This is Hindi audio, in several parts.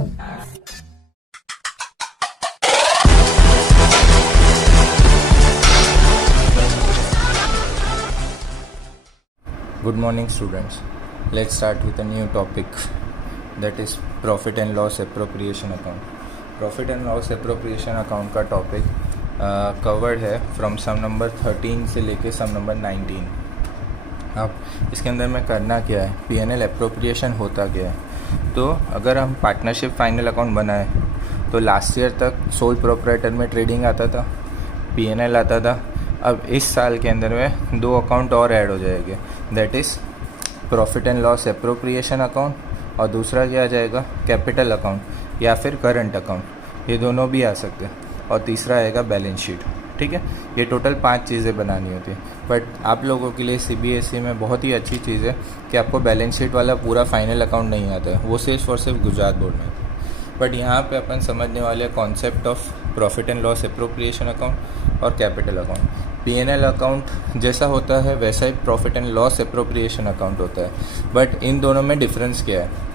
Good morning students. Let's start with a new topic, that is profit and loss appropriation account. Profit and loss appropriation account का टॉपिक कवर्ड है फ्रॉम सम नंबर 13 से लेके सम नंबर 19. अब इसके अंदर में करना क्या है, P&L अप्रोप्रिएशन होता क्या है. तो अगर हम पार्टनरशिप फाइनल अकाउंट बनाए तो लास्ट ईयर तक सोल प्रोप्राइटर में ट्रेडिंग आता था, P&L आता था. अब इस साल के अंदर में 2 अकाउंट और ऐड हो जाएंगे, that is profit and loss appropriation account और दूसरा क्या आ जाएगा, कैपिटल अकाउंट या फिर करंट अकाउंट. ये दोनों भी आ सकते हैं. और तीसरा आएगा बैलेंस शीट. ठीक है, ये टोटल 5 चीज़ें बनानी होती है. बट आप लोगों के लिए CBSE में बहुत ही अच्छी चीज़ है कि आपको बैलेंस शीट वाला पूरा फाइनल अकाउंट नहीं आता है, वो सिर्फ और सिर्फ गुजरात बोर्ड में. बट यहाँ पे अपन समझने वाले concept of profit and loss appropriation account और कैपिटल अकाउंट. P&L अकाउंट जैसा होता है वैसा ही profit and loss appropriation account होता है. बट इन दोनों में डिफरेंस क्या है,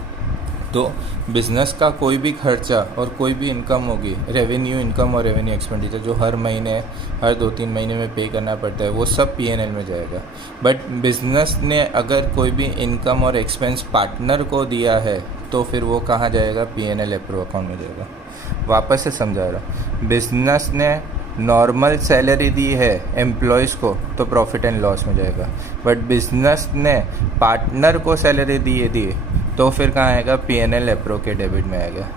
तो बिज़नेस का कोई भी खर्चा और कोई भी इनकम होगी, रेवेन्यू इनकम और रेवेन्यू एक्सपेंडिचर जो हर महीने हर 2-3 महीने में पे करना पड़ता है, वो सब P&L में जाएगा. बट बिज़नेस ने अगर कोई भी इनकम और एक्सपेंस पार्टनर को दिया है तो फिर वो कहाँ जाएगा, P&L अप्रो अकाउंट में जाएगा. वापस से समझा रहा, बिज़नेस ने नॉर्मल सैलरी दी है एम्प्लॉयज़ को तो प्रॉफिट एंड लॉस में जाएगा. बट बिज़नेस ने पार्टनर को सैलरी दी तो फिर कहाँ आएगा, P&L अप्रो के डेबिट में आएगा.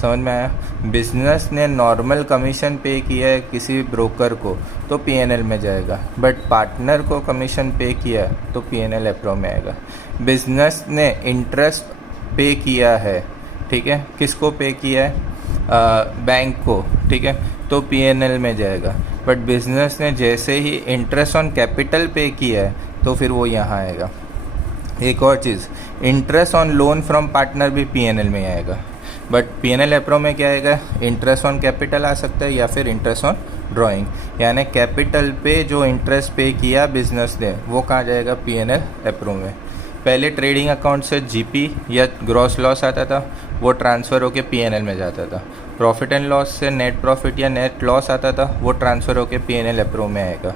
समझ में आया. बिज़नेस ने नॉर्मल कमीशन पे किया है किसी ब्रोकर को तो P&L में जाएगा. बट पार्टनर को कमीशन पे किया तो P&L अप्रो में आएगा. बिज़नेस ने इंटरेस्ट पे किया है, ठीक है, किसको पे किया है, बैंक को, ठीक है, तो P&L में जाएगा. बट बिज़नेस ने जैसे ही इंटरेस्ट ऑन कैपिटल पे किया है तो फिर वो यहाँ आएगा. एक और चीज़, interest on loan from partner भी P&L में आएगा. बट P&L अप्रो में क्या आएगा, इंटरेस्ट ऑन कैपिटल आ सकता है या फिर इंटरेस्ट ऑन ड्राइंग, यानी कैपिटल पे जो इंटरेस्ट पे किया बिजनेस ने वो कहाँ जाएगा, P&L अप्रो में. पहले ट्रेडिंग अकाउंट से GP या ग्रॉस लॉस आता था, वो ट्रांसफ़र होकर P&L में जाता था. प्रॉफिट एंड लॉस से नेट प्रॉफिट या नेट लॉस आता था, वो ट्रांसफ़र होकर P&L अप्रो में आएगा.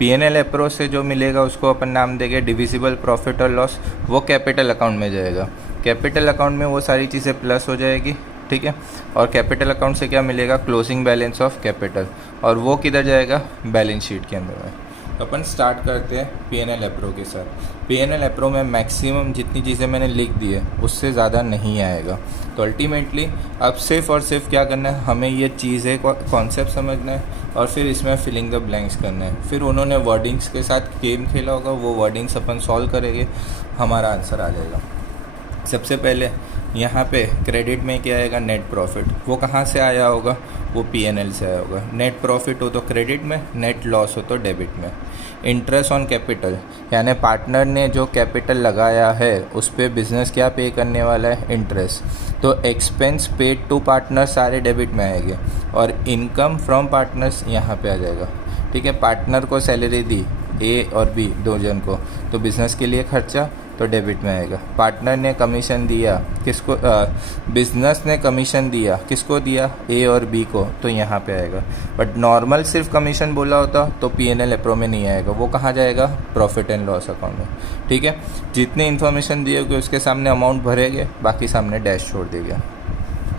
P&L अप्रो से जो मिलेगा उसको अपन नाम देंगे डिविजिबल प्रॉफिट और लॉस, वो कैपिटल अकाउंट में जाएगा. कैपिटल अकाउंट में वो सारी चीज़ें प्लस हो जाएगी, ठीक है. और कैपिटल अकाउंट से क्या मिलेगा, क्लोजिंग बैलेंस ऑफ कैपिटल, और वो किधर जाएगा, बैलेंस शीट के अंदर में. तो अपन स्टार्ट करते हैं P&L अप्रो के साथ. P&L अप्रो में मैक्सिमम जितनी चीज़ें मैंने लिख दी है उससे ज़्यादा नहीं आएगा. तो अल्टीमेटली अब सिर्फ और सिर्फ क्या करना है, हमें ये चीज़ें कॉन्सेप्ट समझना है और फिर इसमें फिलिंग द ब्लैंक्स करना है. फिर उन्होंने वर्डिंग्स के साथ गेम खेला होगा, वो वर्डिंग्स अपन सॉल्व करेंगे, हमारा आंसर आ जाएगा. सबसे पहले यहाँ पे क्रेडिट में क्या आएगा, नेट प्रॉफिट. वो कहाँ से आया होगा, वो P&L से आया होगा. नेट प्रॉफिट हो तो क्रेडिट में, नेट लॉस हो तो डेबिट में. इंटरेस्ट ऑन कैपिटल, यानी पार्टनर ने जो कैपिटल लगाया है उस पर बिज़नेस क्या पे करने वाला है, इंटरेस्ट. तो एक्सपेंस पेड टू पार्टनर सारे डेबिट में आएंगे और इनकम फ्रॉम पार्टनर्स यहाँ पे आ जाएगा. ठीक है, पार्टनर को सैलरी दी A और B दो जन को, तो बिज़नेस के लिए खर्चा तो डेबिट में आएगा. पार्टनर ने कमीशन दिया किसको, बिज़नेस ने कमीशन दिया किसको दिया, A और B को, तो यहाँ पे आएगा. बट नॉर्मल सिर्फ कमीशन बोला होता तो P&L अप्रो में नहीं आएगा, वो कहाँ जाएगा, प्रॉफिट एंड लॉस अकाउंट में. ठीक है, जितनी इन्फॉर्मेशन दी होगी उसके सामने अमाउंट भरेंगे, बाकी सामने डैश छोड़ देंगे.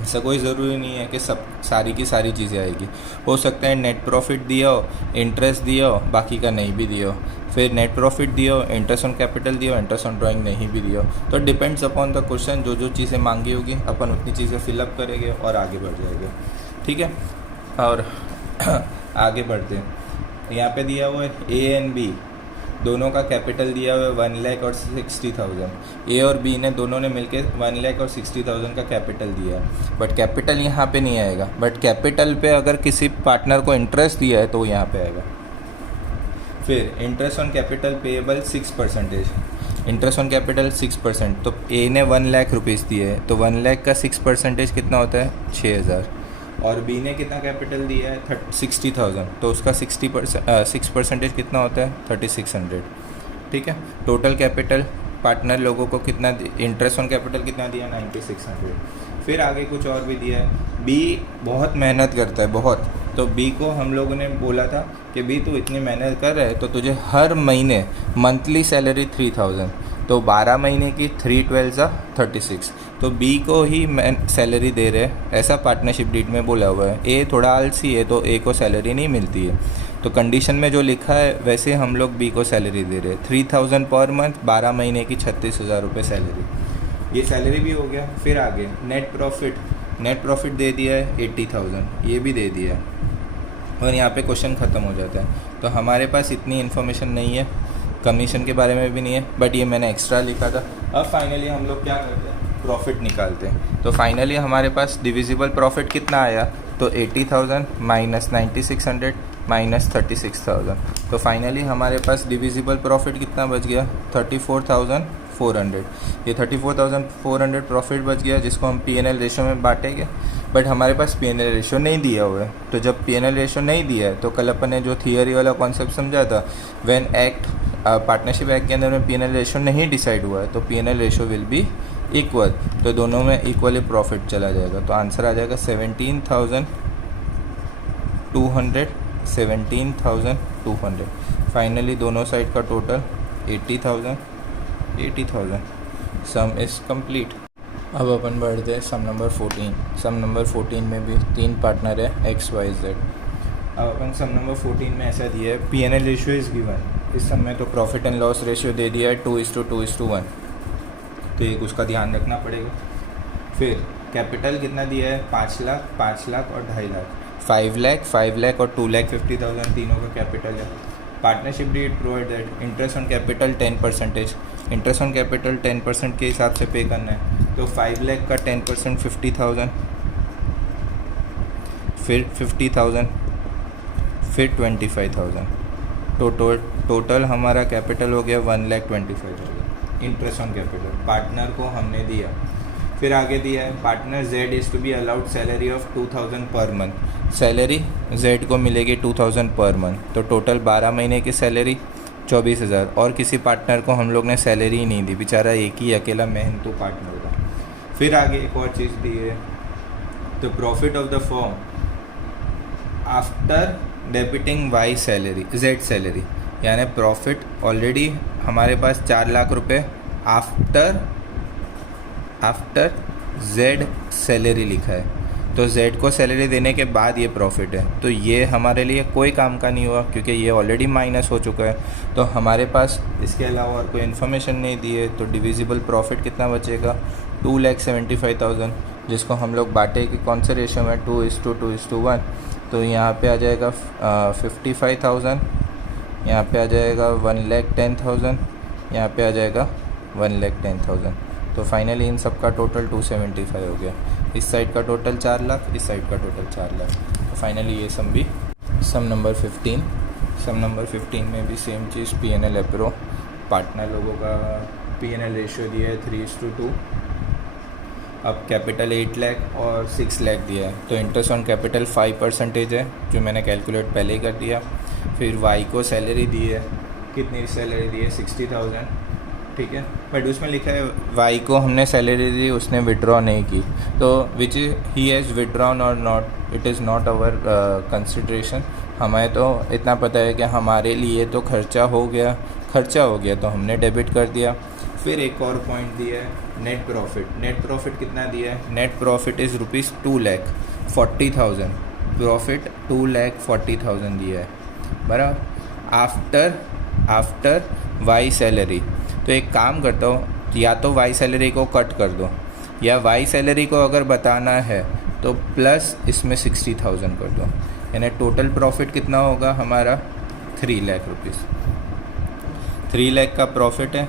ऐसा कोई ज़रूरी नहीं है कि सब सारी की सारी चीज़ें आएगी. हो सकता है नेट प्रॉफिट दिया हो, इंटरेस्ट दिया हो, बाकी का नहीं भी दिया हो. फिर नेट प्रॉफिट दिया हो, इंटरेस्ट ऑन कैपिटल दिया हो, इंटरेस्ट ऑन ड्राइंग नहीं भी दिया हो. तो डिपेंड्स अपॉन द क्वेश्चन, जो जो चीज़ें मांगी होगी अपन उतनी चीज़ें फिलअप करेंगे और आगे बढ़ जाएंगे. ठीक है, और आगे बढ़ते हैं. यहाँ पे दिया हुआ है A एंड B दोनों का कैपिटल दिया हुआ है 1,00,000 और 60,000. A और B ने दोनों ने मिलकर 1,00,000 और 60,000 का कैपिटल दिया है. बट कैपिटल यहाँ पे नहीं आएगा. बट कैपिटल पे अगर किसी पार्टनर को इंटरेस्ट दिया है तो वो यहाँ पे आएगा. फिर interest on capital payable 6%. Interest on capital 6%, तो A ने 1,00,000 रुपीज़ दिए है तो 1,00,000 का 6% कितना होता है, 6,000. और B ने कितना कैपिटल दिया है 60,000, तो उसका 6% कितना होता है 3,600. ठीक है, टोटल कैपिटल पार्टनर लोगों को कितना, इंटरेस्ट ऑन कैपिटल कितना दिया 9,600. फिर आगे कुछ और भी दिया है। बी बहुत मेहनत करता है, बहुत। तो बी को हम लोगों ने बोला था कि बी तू इतनी मेहनत कर रहा है तो तुझे हर महीने मंथली सैलरी 3000, तो 12 महीने की 3/12 36, तो बी को ही सैलरी दे रहे हैं, ऐसा पार्टनरशिप डीड में बोला हुआ है। ए थोड़ा आलसी है तो ए को सैलरी नहीं मिलती है, तो कंडीशन में जो लिखा है वैसे हम लोग बी को सैलरी दे रहे हैं 3000 पर मंथ, 12 महीने की 36,000 रुपये सैलरी। ये सैलरी भी हो गया। फिर आगे नेट प्रॉफिट दे दिया है 80,000, ये भी दे दिया है, और यहाँ पे क्वेश्चन ख़त्म हो जाता है। तो हमारे पास इतनी इन्फॉर्मेशन नहीं है, कमीशन के बारे में भी नहीं है, बट ये मैंने एक्स्ट्रा लिखा था। अब फाइनली हम लोग क्या करते हैं, प्रॉफिट निकालते हैं। तो फाइनली हमारे पास डिविजिबल प्रॉफिट कितना आया, तो 80,000 माइनस 9600 माइनस 36,000, तो फाइनली हमारे पास डिविजिबल प्रॉफिट कितना बच गया, 34,400। ये 34,400 प्रॉफिट बच गया, जिसको हम P&L रेशो में बांटेंगे। बट हमारे पास P&L रेशो नहीं दिया हुआ है, तो जब P&L रेशो नहीं दिया है तो कल अपन ने जो थियरी वाला कॉन्सेप्ट समझा था, व्हेन पार्टनरशिप एक्ट के अंदर में P&L रेशो नहीं डिसाइड हुआ है तो P&L ratio will be equal, तो दोनों में इक्वली प्रॉफिट चला जाएगा। तो आंसर आ जाएगा 17,200। फाइनली दोनों साइड का टोटल 80,000। Some is complete. अब अपन बढ़ते हैं सम नंबर 14। सम नंबर 14 में भी 3 पार्टनर है XYZ। अब अपन सम नंबर 14 में ऐसा दिया है, P&L रेशियो इज़ गिवन। इस सम में तो प्रॉफिट एंड लॉस रेशियो दे दिया है 2:2:1, तो एक उसका ध्यान रखना पड़ेगा। फिर कैपिटल कितना दिया है, 5 लाख, 5 लाख और 2.5 लाख, 5 लाख, 5 लाख और 2,50,000 तीनों का कैपिटल है। Partnership deed provide that interest on capital 10%, interest on capital 10% के हिसाब से पे करना है। तो 5 लाख का 10% 50,000, फिर 50,000, फिर 25,000, तो टोटल हमारा कैपिटल हो गया 1,25,000 इंटरेस्ट ऑन कैपिटल पार्टनर को हमने दिया। फिर आगे दिया है, partner Z is to be allowed salary of 2,000 per month. Salary Z को मिलेगी 2,000 पर मंथ, तो टोटल 12 महीने की सैलरी 24,000। और किसी पार्टनर को हम लोग ने सैलरी ही नहीं दी, बेचारा एक ही अकेला मेहनतू पार्टनर था। फिर आगे एक और चीज़ दी है, तो profit of the firm after debiting Y salary, Z salary, यानी प्रॉफिट ऑलरेडी हमारे पास 4 लाख रुपए आफ्टर Z सैलरी लिखा है, तो Z को सैलरी देने के बाद ये प्रॉफिट है, तो ये हमारे लिए कोई काम का नहीं हुआ क्योंकि ये ऑलरेडी माइनस हो चुका है। तो हमारे पास इसके अलावा और कोई इन्फॉर्मेशन नहीं दी है, तो डिविजिबल प्रॉफिट कितना बचेगा, 2,75,000, जिसको हम लोग बांटे कि कौन से रेशो में, 2:2:1। तो यहाँ पे आ जाएगा 55,000, यहाँ पे आ जाएगा 1,10,000, यहाँ पे आ जाएगा 1,10,000। तो फाइनली इन सब का टोटल 275 हो गया। इस साइड का टोटल 4 लाख, इस साइड का टोटल 4 लाख। तो फाइनली ये सम भी सम नंबर 15। सम नंबर 15 में भी सेम चीज़, P&L एप्रो, पार्टनर लोगों का P&L रेशियो दिया है 3:2। अब कैपिटल 8 लाख और 6 लाख दिया है, तो इंटरेस्ट ऑन कैपिटल 5% है, जो मैंने कैलकुलेट पहले ही कर दिया। फिर Y को सैलरी दी है, कितनी सैलरी दी है, 60,000, ठीक है। बट उसमें लिखा है Y को हमने सैलरी दी, उसने विड्रॉ नहीं की, तो which is he has withdrawn और not, it is not our consideration. हमें तो इतना पता है कि हमारे लिए तो खर्चा हो गया तो हमने डेबिट कर दिया। फिर एक और पॉइंट दिया है, नेट प्रॉफिट कितना दिया है, नेट प्रॉफिट इज़ ₹2,40,000, प्रॉफिट 2,40,000 दिया है, बराबर, आफ्टर Y सैलरी। तो एक काम करता हूँ, या तो Y सैलरी को कट कर दो, या Y सैलरी को अगर बताना है तो प्लस इसमें 60,000 कर दो, यानी टोटल प्रॉफिट कितना होगा हमारा 3 लाख रुपीज़। 3 लाख का प्रॉफिट है,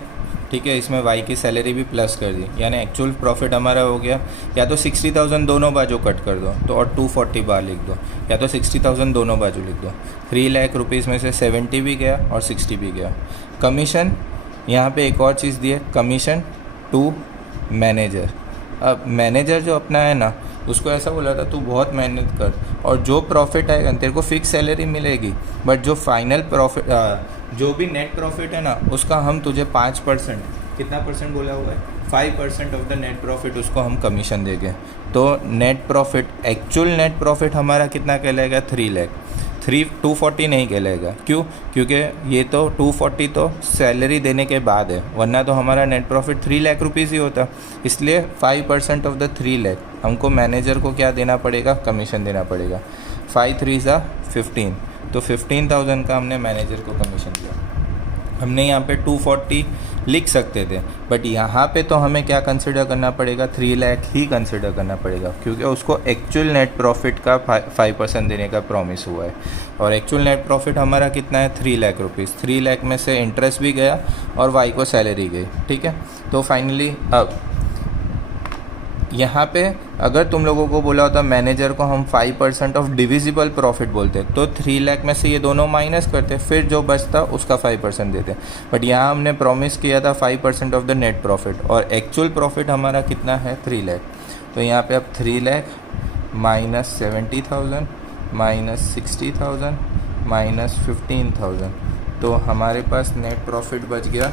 ठीक है। इसमें Y की सैलरी भी प्लस कर दी, यानी एक्चुअल प्रॉफिट हमारा हो गया, या तो 60,000 दोनों बाजू कट कर दो तो और 240 बार लिख दो, या तो 60,000 दोनों बाजू लिख दो। 3 लाख रुपीज़ में से 70 भी गया और 60 भी गया। कमीशन, यहाँ पे एक और चीज़ दी है, कमीशन टू मैनेजर। अब मैनेजर जो अपना है ना, उसको ऐसा बोला था तू बहुत मेहनत कर और जो प्रॉफिट आएगा तेरे को फिक्स सैलरी मिलेगी, बट जो फाइनल प्रॉफिट जो भी नेट प्रॉफिट है ना, उसका हम तुझे 5% कितना परसेंट बोला हुआ है, 5% ऑफ द नेट प्रॉफिट उसको हम कमीशन देंगे। तो net profit, actual net profit हमारा कितना कहलाएगा, 3 लाख। 240 नहीं कहलाएगा, क्यों? क्योंकि ये तो 240 तो सैलरी देने के बाद है, वरना तो हमारा नेट प्रॉफिट 3 लाख रुपीज़ ही होता। इसलिए 5% ऑफ द 3 लाख हमको मैनेजर को क्या देना पड़ेगा, कमीशन देना पड़ेगा। 5 3 15, तो 15,000 का हमने मैनेजर को कमीशन दिया। हमने यहाँ पे 240 लिख सकते थे, बट यहाँ पे तो हमें क्या कंसिडर करना पड़ेगा, 3 लाख ही कंसिडर करना पड़ेगा, क्योंकि उसको एक्चुअल नेट प्रॉफिट का 5% देने का प्रॉमिस हुआ है। और एक्चुअल नेट प्रॉफिट हमारा कितना है, 3 लाख रुपीज़। 3 लाख में से इंटरेस्ट भी गया और वाई को सैलरी गई, ठीक है। तो फाइनली अब यहाँ पे अगर तुम लोगों को बोला होता मैनेजर को हम 5% ऑफ डिविजिबल प्रॉफिट बोलते, तो 3 लाख में से ये दोनों माइनस करते, फिर जो बचता उसका 5% देते। बट यहाँ हमने प्रॉमिस किया था 5% ऑफ द नेट प्रॉफिट, और एक्चुअल प्रॉफिट हमारा कितना है, 3 लाख। तो यहाँ पे अब 3 लाख माइनस 70,000 माइनस 60,000 माइनस 15,000, तो हमारे पास नेट प्रॉफिट बच गया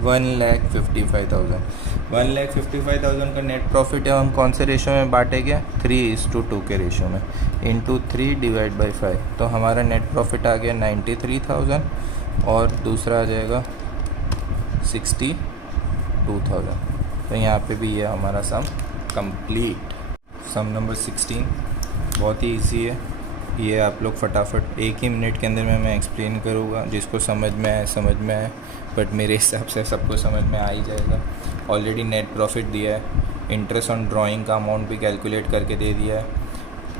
1,55,000। 1,55,000 का नेट प्रॉफिट है, हम कौन से रेशो में बांटेंगे, 3:2 के रेशो में, इंटू 3 डिवाइड बाई 5। तो हमारा नेट प्रॉफिट आ गया 93,000 और दूसरा आ जाएगा 62,000। तो यहाँ पे भी ये हमारा सम कंप्लीट। सम नंबर 16 बहुत ही इजी है, ये आप लोग फटाफट 1 ही मिनट के अंदर में मैं एक्सप्लेन करूँगा, जिसको समझ में आए, बट मेरे हिसाब से सबको समझ में आ ही जाएगा। ऑलरेडी नेट प्रॉफिट दिया है, इंटरेस्ट ऑन ड्राइंग का अमाउंट भी कैलकुलेट करके दे दिया है,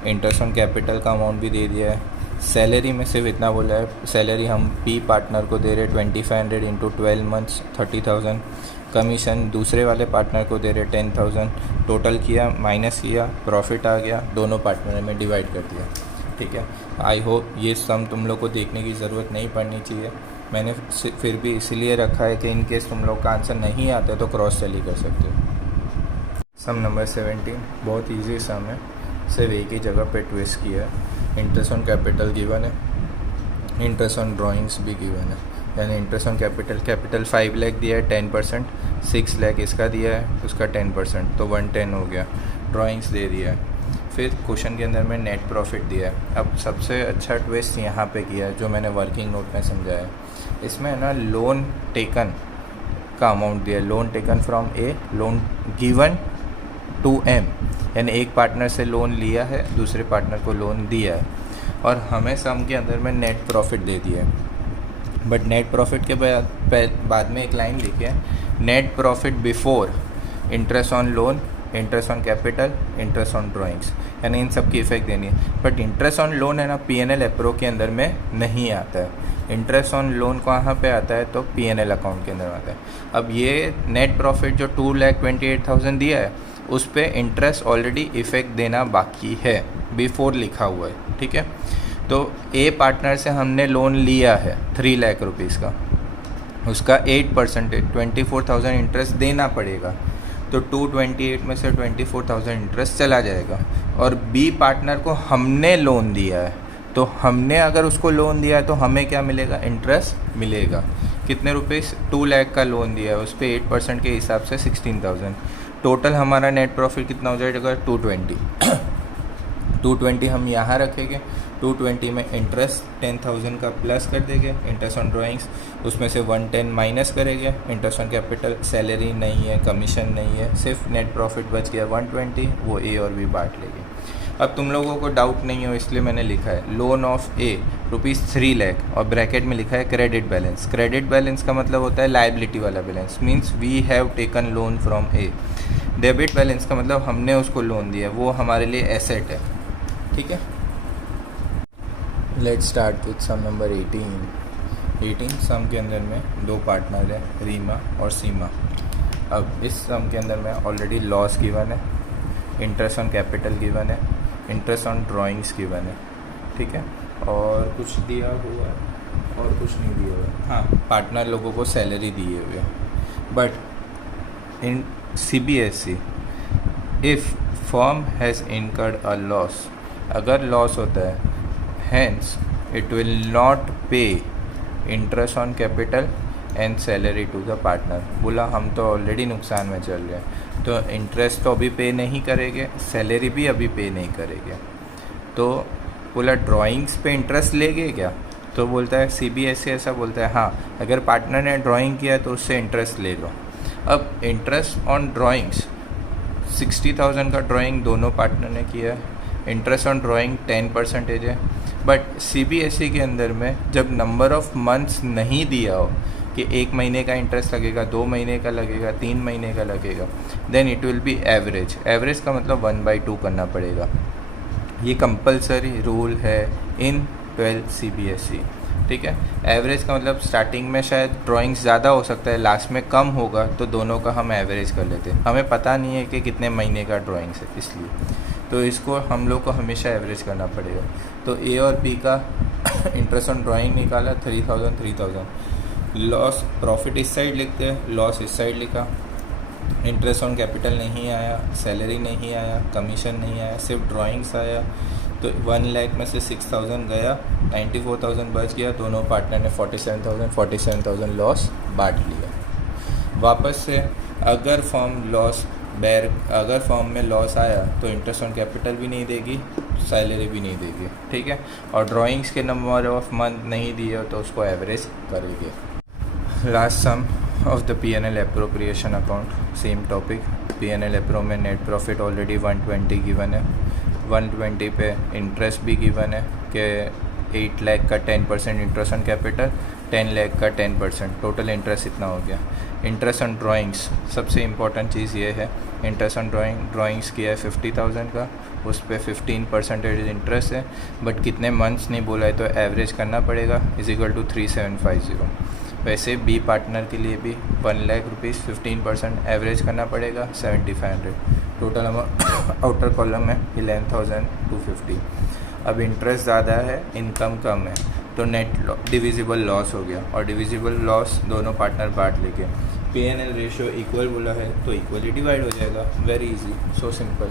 इंटरेस्ट ऑन कैपिटल का अमाउंट भी दे दिया है। सैलरी में सिर्फ इतना बोला है, सैलरी हम पी पार्टनर को दे रहे 2500 इंटू 12 मंथ्स 30,000। कमीशन दूसरे वाले पार्टनर को दे रहे 10,000। टोटल किया, माइनस किया, प्रॉफिट आ गया, दोनों पार्टनर में डिवाइड कर दिया, ठीक है। आई होप ये सम तुम लोग को देखने की ज़रूरत नहीं पड़नी चाहिए, मैंने फिर भी इसलिए रखा है कि इन केस तुम लोग का आंसर नहीं आता तो क्रॉस चेक कर सकते हो। सम नंबर 17 बहुत इजी सम है, सिर्फ एक ही जगह पे ट्विस्ट किया है। इंटरेस्ट ऑन कैपिटल गिवन है, इंटरेस्ट ऑन ड्राइंग्स भी गिवन है, यानी इंटरेस्ट ऑन कैपिटल 5 लाख दिया है 10%, 6 लाख इसका दिया है उसका 10%, तो 110 हो गया। ड्राइंग्स दे दिया है, फिर क्वेश्चन के अंदर में नेट प्रॉफिट दिया है। अब सबसे अच्छा ट्विस्ट यहाँ पे किया है जो मैंने वर्किंग नोट में समझाया है, इसमें ना लोन टेकन का अमाउंट दिया है, loan taken from A, loan given to M, यानी एक पार्टनर से लोन लिया है, दूसरे पार्टनर को लोन दिया है, और हमें सम के अंदर में नेट प्रॉफिट दे दिया है। बट नेट प्रॉफिट के बाद में एक लाइन लिखी है, net profit before interest on loan, interest on capital, interest on drawings, यानी इन सब की इफेक्ट देनी है। बट इंटरेस्ट ऑन लोन है ना, पीएनएल अप्रो के अंदर में नहीं आता है। इंटरेस्ट ऑन लोन कहाँ पे आता है, तो पीएनएल अकाउंट के अंदर आता है। अब ये नेट प्रॉफिट जो 2,28,000 दिया है, उस पर इंटरेस्ट ऑलरेडी इफेक्ट देना बाकी है, बिफोर लिखा हुआ है, ठीक है। तो ए पार्टनर से हमने लोन लिया है 3 लाख रुपीज़ का, उसका 8% 24,000 इंटरेस्ट देना पड़ेगा, तो 228 में से 24,000 इंटरेस्ट चला जाएगा। और बी पार्टनर को हमने लोन दिया है, तो हमने अगर उसको लोन दिया है तो हमें क्या मिलेगा, इंटरेस्ट मिलेगा। कितने रुपीस, 2 लाख का लोन दिया है, उस पर 8% के हिसाब से 16,000। टोटल हमारा नेट प्रॉफिट कितना हो जाएगा, 220। 220 हम यहाँ रखेंगे, 220 में इंटरेस्ट 10,000 का प्लस कर देंगे, इंटरेस्ट ऑन ड्राइंग्स उसमें से 110 माइनस करेंगे, इंटरेस्ट ऑन कैपिटल सैलरी नहीं है, कमीशन नहीं है, सिर्फ नेट प्रॉफिट बच गया 120, वो ए और बी बांट लेंगे। अब तुम लोगों को डाउट नहीं हो इसलिए मैंने लिखा है लोन ऑफ ए ₹3 लाख और ब्रैकेट में लिखा है क्रेडिट बैलेंस। क्रेडिट बैलेंस का मतलब होता है लायबिलिटी वाला balance, means we have taken loan from A. Debit balance का मतलब हमने उसको लोन दिया, वो हमारे लिए एसेट है, ठीक है। Let's start with sum number 18 sum के अंदर में 2 पार्टनर है, रीमा और सीमा। अब इस सम के अंदर में ऑलरेडी लॉस गिवन है, इंटरेस्ट ऑन कैपिटल गिवन है, इंटरेस्ट ऑन ड्राइंग्स गिवन है, ठीक है, और कुछ दिया हुआ है और कुछ नहीं दिया हुआ है। हाँ, पार्टनर लोगों को सैलरी दिए हुए है। But in CBSE if firm has incurred a loss, अगर लॉस होता है, hence it will not pay interest on capital and salary to the partner. बोला हम तो ऑलरेडी नुकसान में चल रहे हैं, तो इंटरेस्ट तो अभी पे नहीं करेंगे, सैलरी भी अभी पे नहीं करेंगे। तो बोला ड्राइंग्स पे इंटरेस्ट लेंगे क्या? तो बोलता है CBSE ऐसा बोलता है हाँ, अगर पार्टनर ने ड्राइंग किया तो उससे इंटरेस्ट ले लो। अब इंटरेस्ट ऑन ड्राइंग्स 60,000 का ड्राइंग दोनों पार्टनर ने किया है, इंटरेस्ट ऑन ड्राइंग 10% है। बट CBSE के अंदर में जब नंबर ऑफ मंथ्स नहीं दिया हो कि 1 महीने का इंटरेस्ट लगेगा, 2 महीने का लगेगा, 3 महीने का लगेगा, then it will be average. Average का मतलब 1/2 करना पड़ेगा। ये कंपलसरी रूल है इन 12 CBSE, ठीक है। एवरेज का मतलब स्टार्टिंग में शायद ड्राइंग्स ज़्यादा हो सकता है, लास्ट में कम होगा, तो दोनों का हम एवरेज कर लेते हैं। हमें पता नहीं है कि कितने महीने का ड्राइंग्स है, इसलिए तो इसको हम लोग को हमेशा एवरेज करना पड़ेगा। तो A और B का इंटरेस्ट ऑन ड्राइंग निकाला 3,000। लॉस प्रॉफिट इस साइड लिखते हैं, लॉस इस साइड लिखा। इंटरेस्ट ऑन कैपिटल नहीं आया, सैलरी नहीं आया, कमीशन नहीं आया, सिर्फ ड्राइंग्स आया। तो 1 लाख में से 6,000 गया, 94,000 बच गया। दोनों पार्टनर ने 47,000 लॉस बांट लिया। वापस से अगर फॉर्म में लॉस आया तो इंटरेस्ट ऑन कैपिटल भी नहीं देगी, सैलरी भी नहीं देगी, ठीक है। और ड्राइंग्स के नंबर ऑफ मंथ नहीं दिए हो तो उसको एवरेज करेंगे। Last sum of the P&L appropriation account, same topic. P&L appro में नेट प्रॉफिट ऑलरेडी 120 गिवन है, 120 पे इंटरेस्ट भी गिवन है कि 8 लाख का 10% इंटरेस्ट ऑन कैपिटल, 10 लाख का 10%, टोटल इंटरेस्ट इतना हो गया। इंटरेस्ट ऑन ड्राइंग्स, सबसे इम्पॉर्टेंट चीज़ ये है, इंटरेस्ट ऑन ड्राइंग्स किया है 50,000 का, उस पर 15% इंटरेस्ट है, बट कितने मंथ्स नहीं बोला है, तो एवरेज करना पड़ेगा, = 3750। वैसे B पार्टनर के लिए भी 1 लाख रुपीज़ 15% एवरेज करना पड़ेगा, 7500। टोटल अमाउंट आउटर कॉलम है 11,250। अब इंटरेस्ट ज़्यादा है, इनकम कम है, तो नेट डिविजिबल लॉस हो गया, और डिविजिबल लॉस दोनों पार्टनर बांट लेंगे। P&L रेशियो इक्वल बोला है तो इक्वली डिवाइड हो जाएगा, वेरी इजी, सो सिंपल।